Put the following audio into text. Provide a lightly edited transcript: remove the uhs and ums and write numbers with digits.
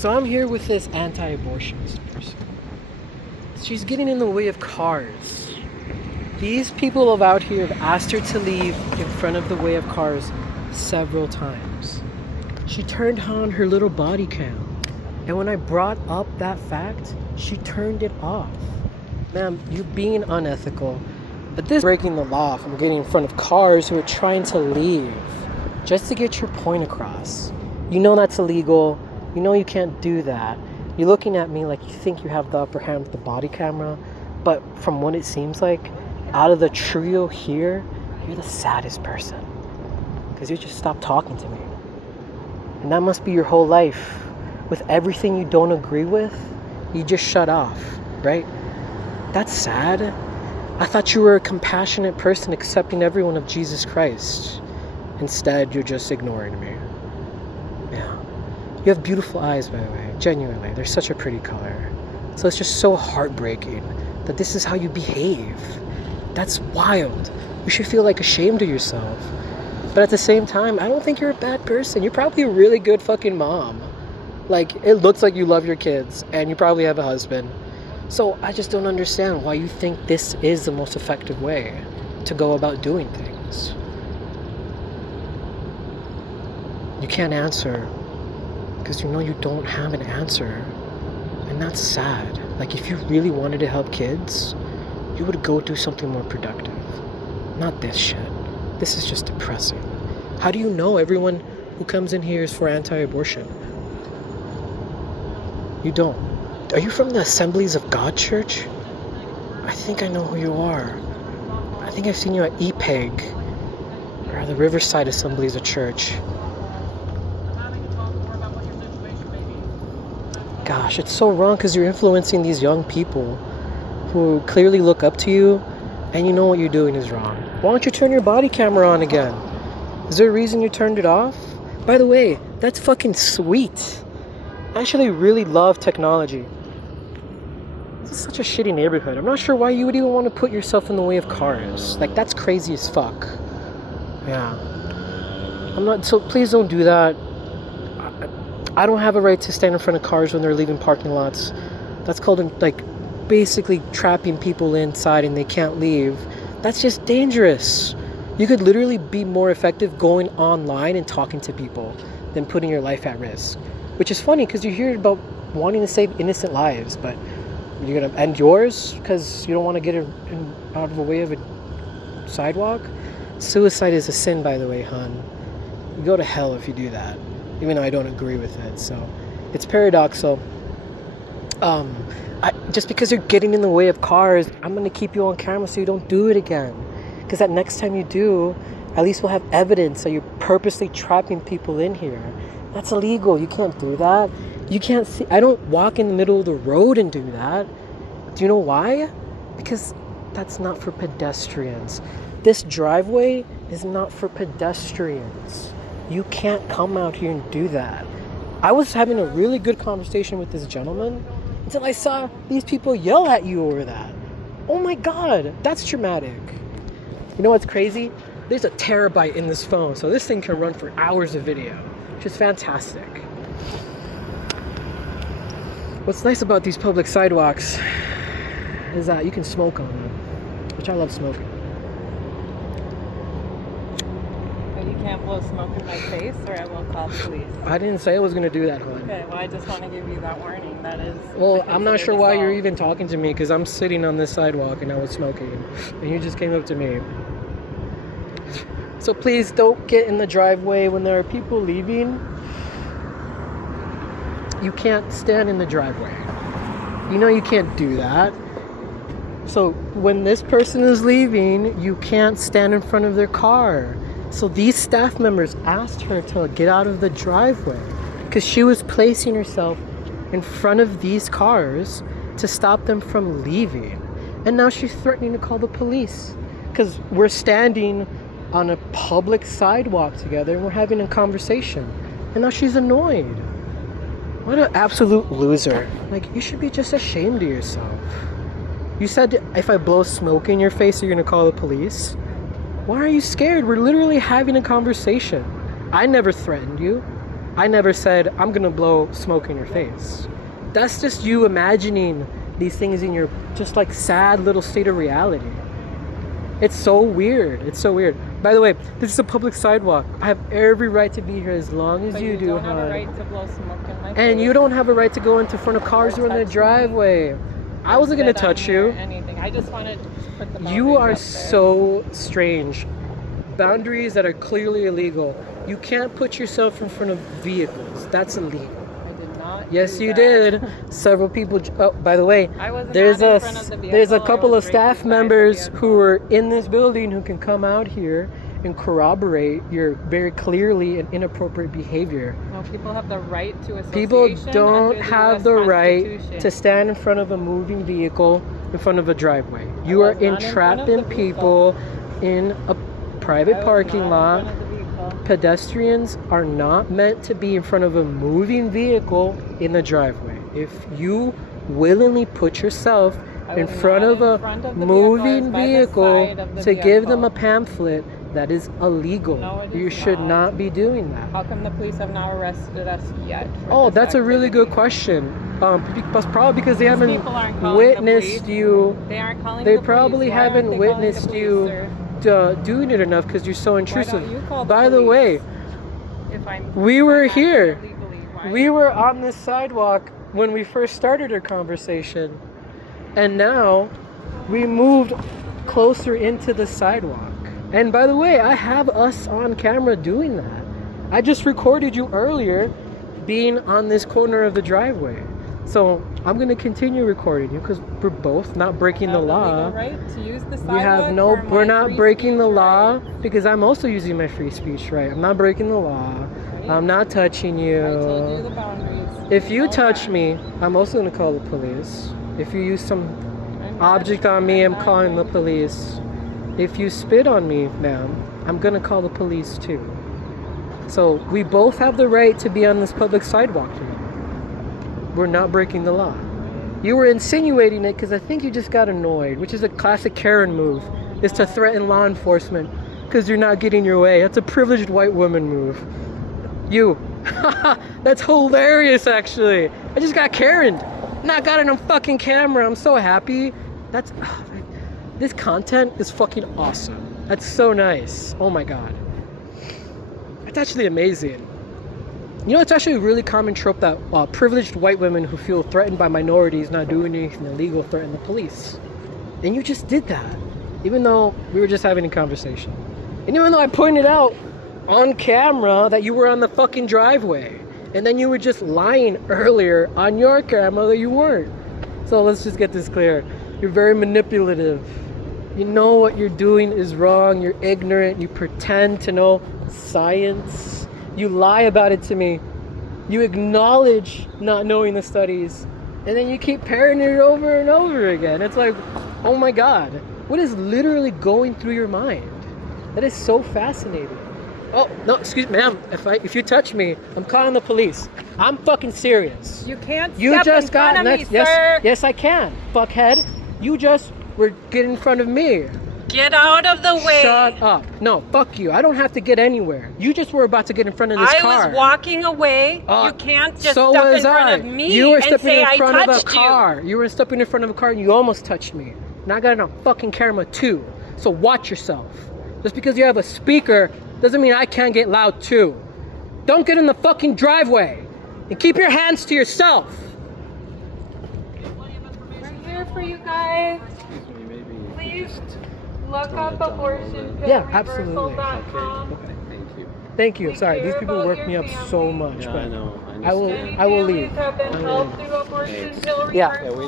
So I'm here with this anti-abortionist person. She's getting in the way of cars. These people out here have asked her to leave in front of the way of cars several times. She turned on her little body cam, and when I brought up that fact, she turned it off. Ma'am, you're being unethical, but this is breaking the law from getting in front of cars who are trying to leave just to get your point across. You know that's illegal. You know you can't do that. You're looking at me like you think you have the upper hand with the body camera, but from what it seems like, out of the trio here, you're the saddest person because you just stopped talking to me. And that must be your whole life. With everything you don't agree with, you just shut off, right? That's sad. I thought you were a compassionate person accepting everyone of Jesus Christ. Instead, you're just ignoring me. Yeah. You have beautiful eyes, by the way. Genuinely. They're such a pretty color. So it's just so heartbreaking that this is how you behave. That's wild. You should feel like ashamed of yourself. But at the same time, I don't think you're a bad person. You're probably a really good fucking mom. Like, it looks like you love your kids, and you probably have a husband. So I just don't understand why you think this is the most effective way to go about doing things. You can't answer because you know you don't have an answer. And that's sad. Like, if you really wanted to help kids, you would go do something more productive. Not this shit. This is just depressing. How do you know everyone who comes in here is for anti-abortion? You don't. Are you from the Assemblies of God Church? I think I know who you are. I think I've seen you at EPEG or the Riverside Assemblies of Church. Gosh, it's so wrong because you're influencing these young people who clearly look up to you and you know what you're doing is wrong. Why don't you turn your body camera on again? Is there a reason you turned it off? By the way, that's fucking sweet. I actually really love technology. This is such a shitty neighborhood. I'm not sure why you would even want to put yourself in the way of cars. Like, that's crazy as fuck. Yeah. So please don't do that. I don't have a right to stand in front of cars when they're leaving parking lots. That's called, like, basically trapping people inside and they can't leave. That's just dangerous. You could literally be more effective going online and talking to people than putting your life at risk. Which is funny because you hear about wanting to save innocent lives, but you're going to end yours because you don't want to get out of the way of a sidewalk. Suicide is a sin, by the way, hon. You go to hell if you do that, even though I don't agree with it. So it's paradoxical. Just because you're getting in the way of cars, I'm going to keep you on camera so you don't do it again. Because that next time you do, at least we'll have evidence that you're purposely trapping people in here. That's illegal. You can't do that. You can't see. I don't walk in the middle of the road and do that. Do you know why? Because that's not for pedestrians. This driveway is not for pedestrians. You can't come out here and do that. I was having a really good conversation with this gentleman until I saw these people yell at you over that. Oh my God, that's traumatic. You know what's crazy? There's a terabyte in this phone, so this thing can run for hours of video, which is fantastic. What's nice about these public sidewalks is that you can smoke on them, which I love smoking. But you can't blow smoke in my face or I will call police. I didn't say I was going to do that, hon. Okay, well I just want to give you that warning. That is... Well, I'm not sure why you're even talking to me because I'm sitting on this sidewalk and I was smoking. And you just came up to me. So please don't get in the driveway when there are people leaving. You can't stand in the driveway. You know you can't do that. So when this person is leaving, you can't stand in front of their car. So these staff members asked her to get out of the driveway because she was placing herself in front of these cars to stop them from leaving. And now she's threatening to call the police because we're standing on a public sidewalk together and we're having a conversation. And now she's annoyed. What an absolute loser. Like, you should be just ashamed of yourself. You said if I blow smoke in your face, you're gonna call the police. Why are you scared? We're literally having a conversation. I never threatened you. I never said I'm gonna blow smoke in your face. That's just you imagining these things in your just like sad little state of reality. It's so weird. It's so weird. By the way, this is a public sidewalk. I have every right to be here as long as But you do, don't have a hon. right to blow smoke in my face. And you don't have a right to go into front of cars Or or in the touch me. driveway. I wasn't gonna Spit on touch me or you. Anything. I just wanted to put the You boundaries are up there. so strange. Boundaries that are clearly illegal. You can't put yourself in front of vehicles. That's illegal. I did not. Yes, do you that. did. Several people. Oh, by the way, I was there's not a in front of the vehicle. there's a I couple was of right staff beside the members who vehicle. were in this building who can come out here and corroborate your very clearly and inappropriate behavior. No, people have the right to association. People don't under the have US the right Constitution. to stand in front of a moving vehicle in front of a driveway. You was are not in front of entrapping the vehicle. people in a I private was parking not lot. in front of the vehicle. Pedestrians are not meant to be in front of a moving vehicle in the driveway. If you willingly put yourself I in was front not of a in front of the moving vehicle, I was by the vehicle side of the to give them a vehicle. pamphlet, that is illegal. No, it You is should not. not be doing that. How come the police have not arrested us yet? for Oh, this that's a really good activity? question. Probably because they These haven't people aren't calling the witnessed police. you They aren't calling They the probably police. Why aren't haven't they calling the witnessed police, you sir? doing it enough because you're so intrusive. Why don't you call the By the way, police? If I'm we were acting here. illegally, why- we were on this sidewalk when we first started our conversation, and now we moved closer into the sidewalk. And by the way, I have us on camera doing that. I just recorded you earlier being on this corner of the driveway. So I'm going to continue recording you because we're both not breaking the have law. legal right to use the We have sidewalk no, for we're my not free breaking the speech law right. because I'm also using my free speech right. I'm not breaking the law. Right. I'm not touching you. I told you the boundaries. If you Know touch that. me, I'm also going to call the police. If you use some I'm not- object on me, I'm not calling the going- police. If you spit on me, ma'am, I'm going to call the police too. So we both have the right to be on this public sidewalk tonight. We're not breaking the law. You were insinuating it because I think you just got annoyed, which is a classic Karen move, is to threaten law enforcement because you're not getting your way. That's a privileged white woman move. You. That's hilarious, actually. I just got Karen'd. Not got it on fucking camera. I'm so happy. That's... this content is fucking awesome. That's so nice. Oh my god. That's actually amazing. You know, it's actually a really common trope that privileged white women who feel threatened by minorities not doing anything illegal threaten the police. And you just did that, even though we were just having a conversation. And even though I pointed out on camera that you were on the fucking driveway, and then you were just lying earlier on your camera that you weren't. So let's just get this clear. You're very manipulative. You know what you're doing is wrong. You're ignorant. You pretend to know science. You lie about it to me. You acknowledge not knowing the studies. And then you keep parroting it over and over again. It's like, oh my God. What is literally going through your mind? That is so fascinating. Oh, no, excuse me, ma'am. If you touch me, I'm calling the police. I'm fucking serious. You can't You step just in got front of next. me, sir. Yes, I can. Fuckhead. You just were getting in front of me. Get out of the way. Shut up. No, fuck you. I don't have to get anywhere. You just were about to get in front of this car. I was walking away. Uh, You can't just so step in was front I. of me You were and stepping say in I front of a touched car. You were stepping in front of a car and you almost touched me. And I got it on fucking camera too. So watch yourself. Just because you have a speaker doesn't mean I can't get loud too. Don't get in the fucking driveway. And keep your hands to yourself. We're here for you guys. Please look up Yeah, absolutely. abortionpillreversal.com. Okay, thank you. Thank you. We Sorry, these care people about work your me up so family. much. Yeah, but I know. I will Many I will families leave. have been I will helped leave. through abortion Thanks. pill Yeah. Yeah, we